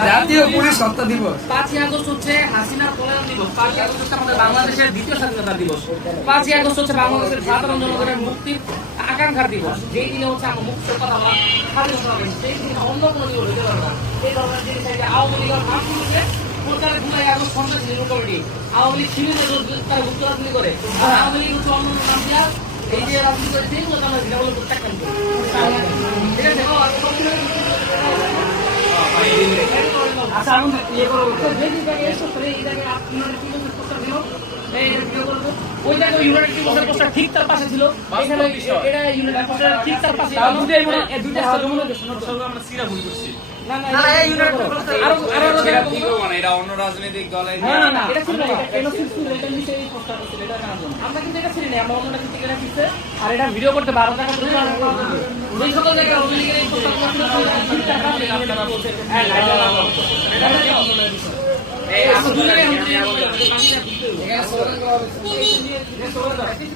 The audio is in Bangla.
জাতীয় পুলিশ হত্যা দিবস। পাঁচই আগস্ট হচ্ছে আকাঙ্ক্ষার দিবস। যেই দিনে হচ্ছে আমরা মুক্তির কথা বলা সেই দিন অন্য কোনো দিবস হতে পারে না। এই ধরনের জিনিস থেকে আওয়ামী লীগের শুনছে সরকারের জুলাই আগস্ট সন্ত্রাস নির্মূল কমিটি আওয়ামী লীগ ছিল তারা গুপ্ত রাজনীতি করে। আওয়ামী লীগ হচ্ছে অন্য এই যে রাজনীতি করে সেইগুলো আমরা প্রত্যাখ্যান করি। ঠিক তার পাশে ছিল। এখানে এটা ইউনাইটেড পোস্টার ঠিক তার পাশে ছিল। দুটোই এই দুটো হাত করছে আমরা সিরা ভুল করছি। না না এই ইউনাইটেড পোস্টার আরও আরও আরও সেটা ঠিক হবে না, এটা অন্য রাজনৈতিক দলের না না না এটা ছিল না এটা এটা ছিল ছিল এটা নিচে এই পোস্টার ছিল এটা কেন জন্য আমরা কিন্তু এটা ছিল না আমরা অন্যটা কিছু কেনা দিচ্ছে আর এটা ভিডিও করতে বারো টাকা আপনারা বলছেন এই আমি